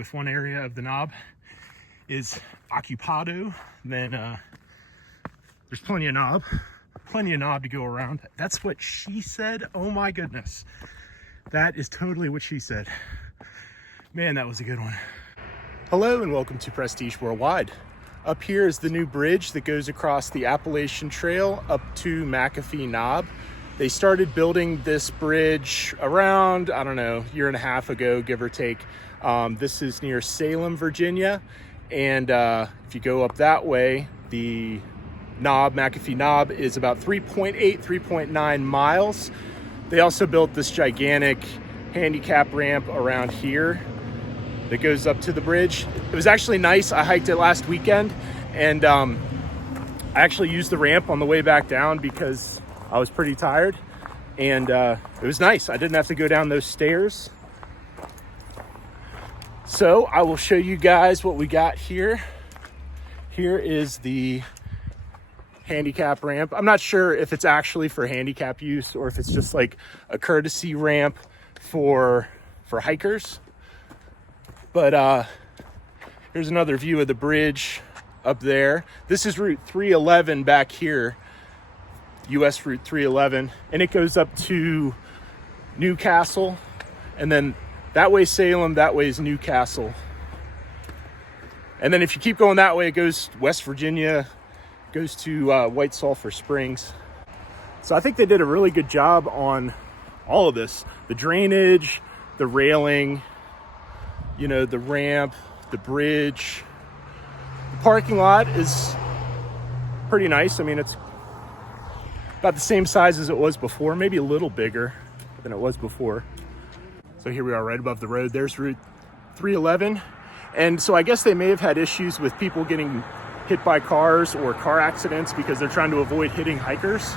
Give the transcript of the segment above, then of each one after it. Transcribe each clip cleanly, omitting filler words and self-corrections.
if one area of the knob is occupado, then there's plenty of knob to go around. That's what she said. Oh my goodness. That is totally what she said. Man, that was a good one. Hello and welcome to Prestige Worldwide. Up here is the new bridge that goes across the Appalachian Trail up to McAfee Knob. They started building this bridge around, I don't know, a year and a half ago, give or take. This is near Salem, Virginia. And if you go up that way, the knob, McAfee Knob, is about 3.9 miles. They also built this gigantic handicap ramp around here that goes up to the bridge. It was actually nice. I hiked it last weekend, and I actually used the ramp on the way back down because I was pretty tired, and it was nice. I didn't have to go down those stairs. So I will show you guys what we got here. Here is the handicap ramp. I'm not sure if it's actually for handicap use or if it's just like a courtesy ramp for hikers. But here's another view of the bridge up there. This is Route 311 back here, US Route 311, and it goes up to Newcastle, and then that way Salem, that way is Newcastle. And then if you keep going that way, it goes West Virginia, goes to White Sulphur Springs. So I think they did a really good job on all of this. The drainage, the railing, you know, the ramp, the bridge. The parking lot is pretty nice. I mean, it's about the same size as it was before, maybe a little bigger than it was before. So here we are right above the road. There's Route 311. And so I guess they may have had issues with people getting hit by cars or car accidents because they're trying to avoid hitting hikers.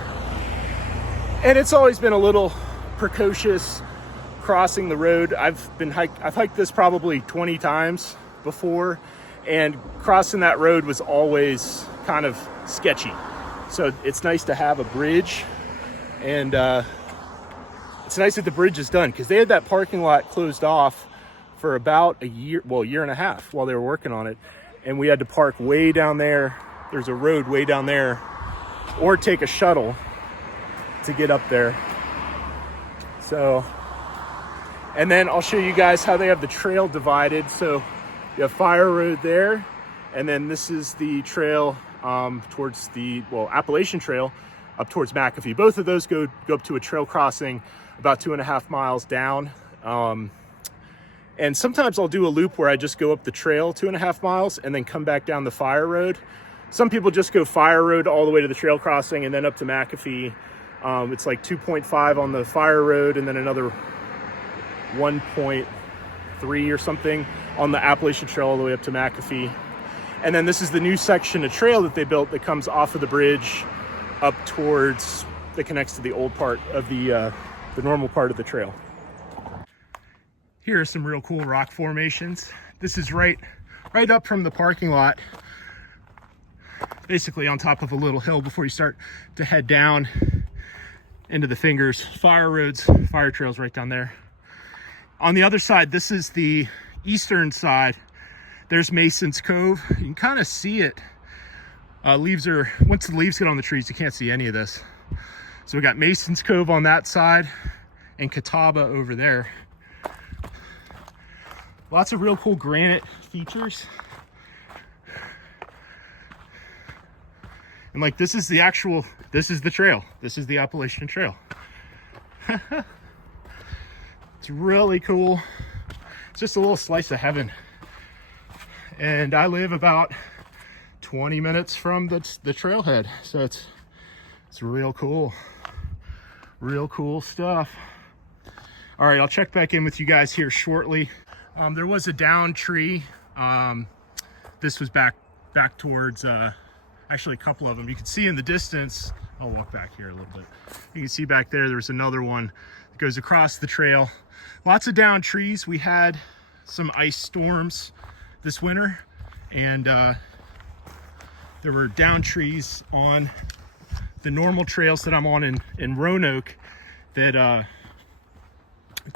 And it's always been a little precocious crossing the road. I've hiked this probably 20 times before, and crossing that road was always kind of sketchy. So it's nice to have a bridge, and it's nice that the bridge is done, because they had that parking lot closed off for about a year and a half while they were working on it, and we had to park way down there. There's a road way down there, or take a shuttle to get up there. So, and then I'll show you guys how they have the trail divided. So you have Fire Road there, and then this is the trail towards the, Appalachian Trail up towards McAfee. Both of those go up to a trail crossing about 2.5 miles down. And sometimes I'll do a loop where I just go up the trail 2.5 miles and then come back down the Fire Road. Some people just go Fire Road all the way to the trail crossing and then up to McAfee. It's like 2.5 on the Fire Road and then another 1.3 or something on the Appalachian Trail all the way up to McAfee. And then this is the new section of trail that they built that comes off of the bridge up towards, that connects to the old part of the normal part of the trail. Here are some real cool rock formations. This is right up from the parking lot, basically on top of a little hill before you start to head down into the Fingers. Fire roads, fire trails right down there. On the other side, this is the eastern side. There's Mason's Cove. You can kind of see it. Once the leaves get on the trees, you can't see any of this. So we got Mason's Cove on that side and Catawba over there. Lots of real cool granite features. And like, this is the trail. This is the Appalachian Trail. It's really cool. It's just a little slice of heaven. And I live about 20 minutes from the trailhead. So it's real cool. Real cool stuff. All right, I'll check back in with you guys here shortly. There was a downed tree. This was back towards, actually a couple of them. You can see in the distance, I'll walk back here a little bit. You can see back there's another one that goes across the trail. Lots of downed trees. We had some ice storms this winter, and there were downed trees on the normal trails that I'm on in Roanoke. That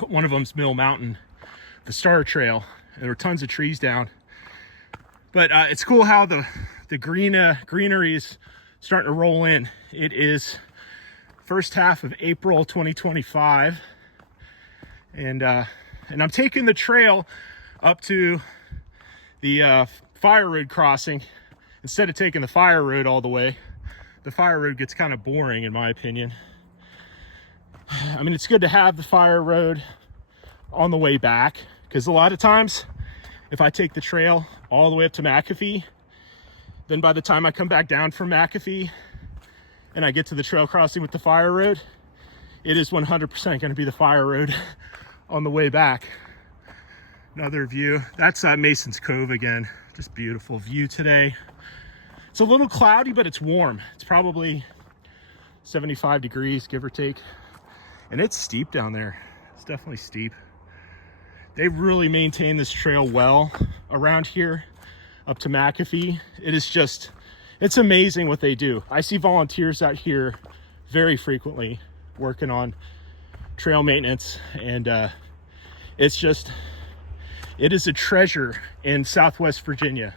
one of them's Mill Mountain, the Star Trail, and there were tons of trees down. But it's cool how the greenery is starting to roll in. It is first half of April 2025, and I'm taking the trail up to the fire road crossing instead of taking the fire road all the way. The fire road gets kind of boring in my opinion. I mean, it's good to have the fire road on the way back, because a lot of times if I take the trail all the way up to McAfee, then by the time I come back down from McAfee and I get to the trail crossing with the fire road, it is 100% going to be the fire road on the way back. Another view, that's Mason's Cove again. Just beautiful view today. It's a little cloudy, but it's warm. It's probably 75 degrees, give or take. And it's steep down there. It's definitely steep. They really maintain this trail well around here up to McAfee. It is just, it's amazing what they do. I see volunteers out here very frequently working on trail maintenance, and it's just, it is a treasure in Southwest Virginia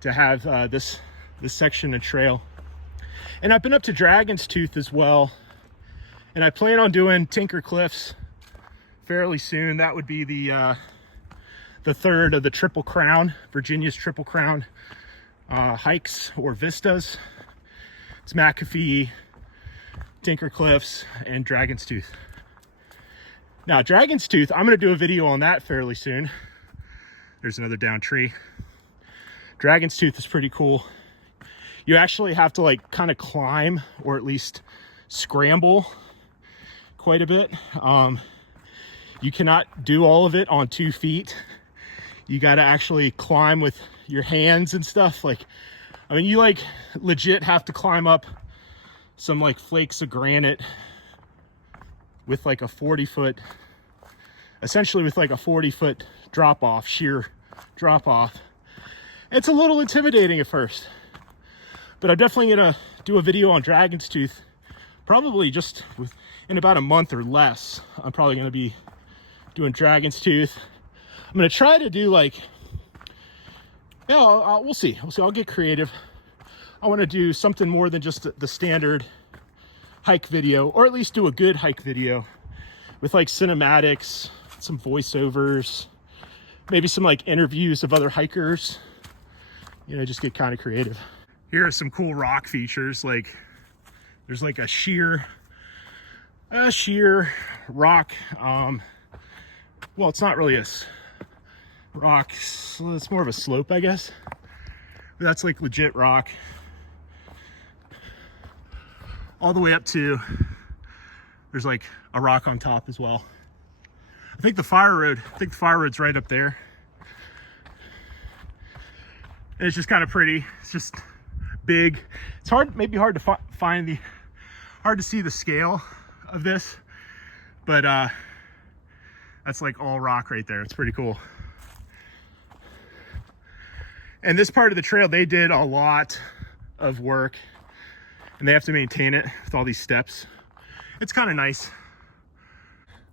to have this section of trail. And I've been up to Dragon's Tooth as well, and I plan on doing Tinker Cliffs fairly soon. That would be the third of the Triple Crown, Virginia's Triple Crown hikes or vistas. It's McAfee, Tinker Cliffs, and Dragon's Tooth. Now, Dragon's Tooth, I'm going to do a video on that fairly soon. There's another down tree. Dragon's Tooth is pretty cool. You actually have to like kind of climb, or at least scramble quite a bit. You cannot do all of it on 2 feet. You got to actually climb with your hands and stuff. Like, I mean, you like legit have to climb up some like flakes of granite with like a 40-foot, essentially with like a 40-foot drop off, sheer drop off. It's a little intimidating at first, but I'm definitely gonna do a video on Dragon's Tooth, probably just in about a month or less. I'm probably gonna be doing Dragon's Tooth. I'm gonna try to do like, yeah, we'll see. I'll get creative. I want to do something more than just the standard hike video, or at least do a good hike video with like cinematics, some voiceovers, maybe some like interviews of other hikers. You know, just get kind of creative. Here are some cool rock features. Like there's like a sheer rock. Well, it's not really a rock, it's more of a slope, I guess. But that's like legit rock. All the way up to, there's like a rock on top as well. I think the fire road's right up there. And it's just kind of pretty. It's just big. It's maybe hard to hard to see the scale of this, but that's like all rock right there. It's pretty cool. And this part of the trail, they did a lot of work, and they have to maintain it with all these steps. It's kind of nice.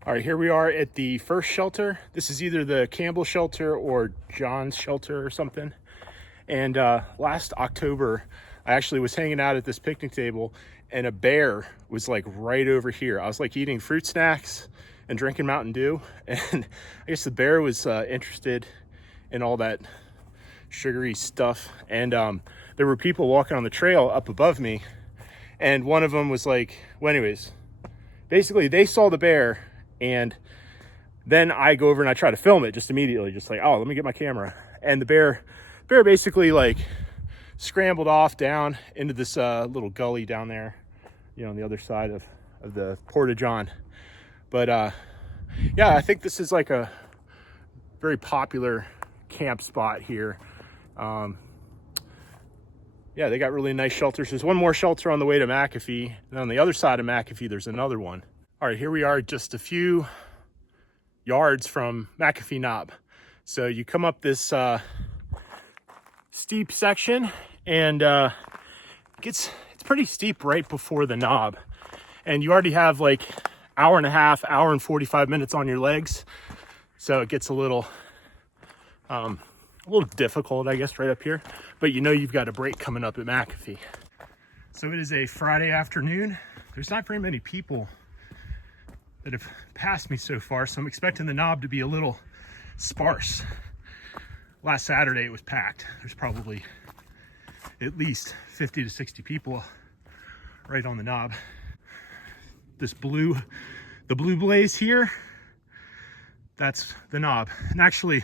All right, here we are at the first shelter. This is either the Campbell shelter or John's shelter or something. And last October, I actually was hanging out at this picnic table, and a bear was like right over here. I was like eating fruit snacks and drinking Mountain Dew, and I guess the bear was interested in all that sugary stuff. And there were people walking on the trail up above me, and one of them was like, well, anyways, basically they saw the bear, and then I go over and I try to film it just immediately, just like, oh, let me get my camera. And the bear basically like scrambled off down into this little gully down there, you know, on the other side of the Porta-John. But yeah, I think this is like a very popular camp spot here. Yeah, they got really nice shelters. There's one more shelter on the way to McAfee, and on the other side of McAfee there's another one. All right, here we are just a few yards from McAfee Knob. So you come up this steep section, and it's pretty steep right before the knob, and you already have like hour and 45 minutes on your legs, so it gets a little A little difficult, I guess, right up here, but you know you've got a break coming up at McAfee. So it is a Friday afternoon. There's not very many people that have passed me so far, so I'm expecting the knob to be a little sparse. Last Saturday it was packed. There's probably at least 50 to 60 people right on the knob. The blue blaze here, that's the knob. And actually,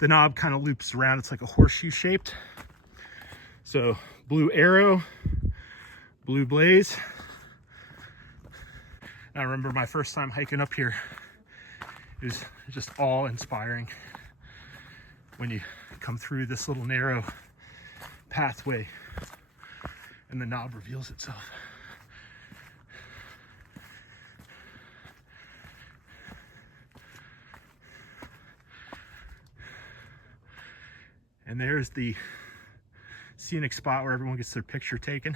the knob kind of loops around. It's like a horseshoe shaped. So blue arrow, blue blaze. And I remember my first time hiking up here. It was just awe-inspiring when you come through this little narrow pathway and the knob reveals itself. And there's the scenic spot where everyone gets their picture taken.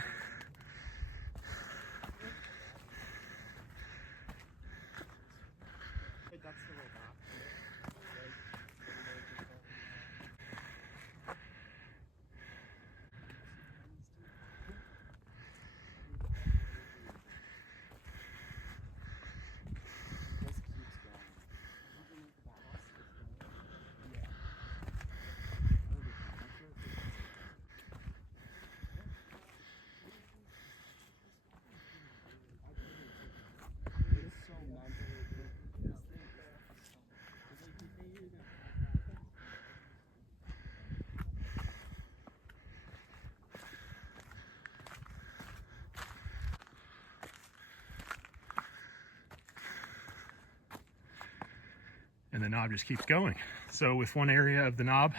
And the knob just keeps going. So if one area of the knob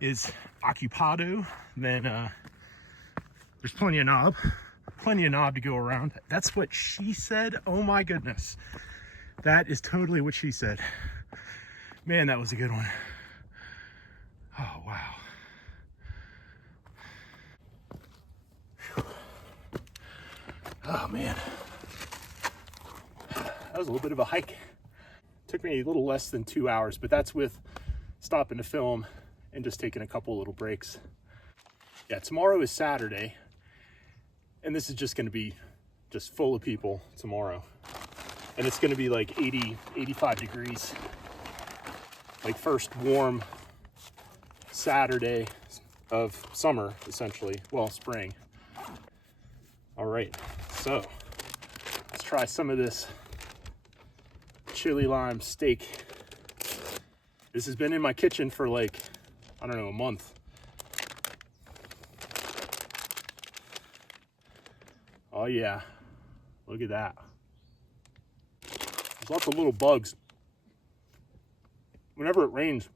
is occupado, then there's plenty of knob to go around. That's what she said. Oh my goodness. That is totally what she said. Man, that was a good one. Oh, wow. Oh man. That was a little bit of a hike. Took me a little less than 2 hours, but that's with stopping to film and just taking a couple little breaks. Yeah, tomorrow is Saturday, and this is just going to be just full of people tomorrow. And it's going to be like 80, 85 degrees. Like first warm Saturday of summer, essentially. Well, spring. All right, so let's try some of this chili lime steak. This has been in my kitchen for like, I don't know, a month. Oh yeah, look at that. There's lots of little bugs. Whenever it rains,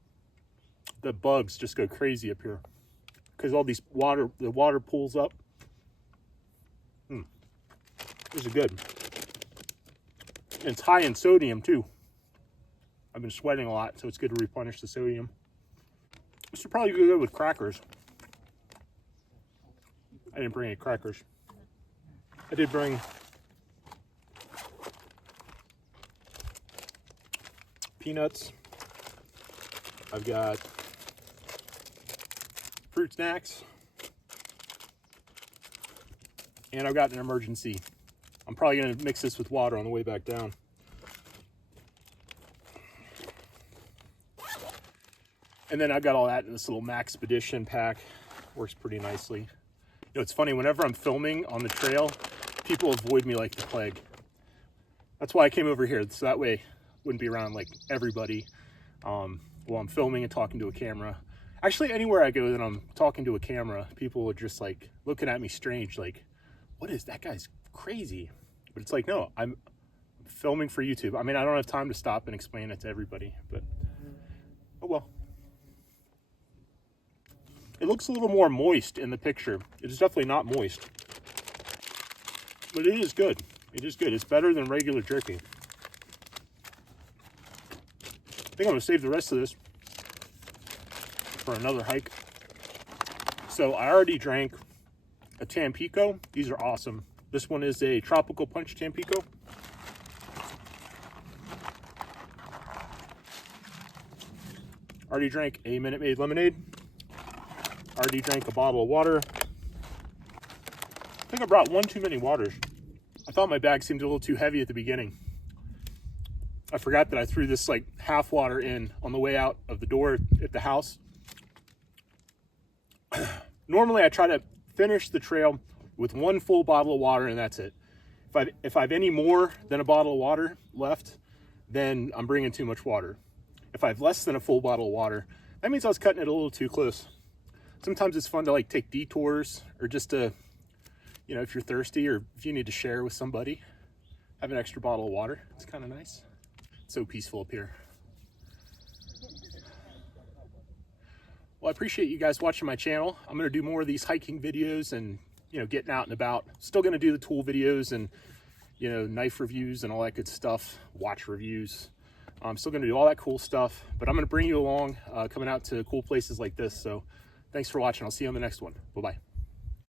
the bugs just go crazy up here because all the water pools up. This is good. And it's high in sodium too. I've been sweating a lot, so it's good to replenish the sodium. This would probably go good with crackers. I didn't bring any crackers. I did bring peanuts. I've got fruit snacks. And I've got an emergency. I'm probably going to mix this with water on the way back down. And then I've got all that in this little Maxpedition pack. Works pretty nicely. You know, it's funny, whenever I'm filming on the trail, people avoid me like the plague. That's why I came over here, so that way I wouldn't be around like everybody while I'm filming and talking to a camera. Actually, anywhere I go that I'm talking to a camera, people are just like looking at me strange, like, what is that guy's crazy? But it's like, no, I'm filming for YouTube. I mean, I don't have time to stop and explain it to everybody, but oh well. It looks a little more moist in the picture. It is definitely not moist, but it is good. It is good. It's better than regular jerky. I think I'm gonna save the rest of this for another hike. So I already drank a Tampico. These are awesome. This one is a tropical punch Tampico. Already drank a Minute Maid lemonade. Already drank a bottle of water. I think I brought one too many waters. I thought my bag seemed a little too heavy at the beginning. I forgot that I threw this like half water in on the way out of the door at the house. Normally I try to finish the trail with one full bottle of water and that's it. If I have any more than a bottle of water left, then I'm bringing too much water. If I have less than a full bottle of water, that means I was cutting it a little too close. Sometimes it's fun to like take detours or just to, you know, if you're thirsty or if you need to share with somebody, have an extra bottle of water. It's kind of nice. It's so peaceful up here. Well, I appreciate you guys watching my channel. I'm going to do more of these hiking videos and, you know, getting out and about. Still going to do the tool videos and, you know, knife reviews and all that good stuff, watch reviews. I'm still going to do all that cool stuff, but I'm going to bring you along coming out to cool places like this. So thanks for watching. I'll see you on the next one. Bye-bye.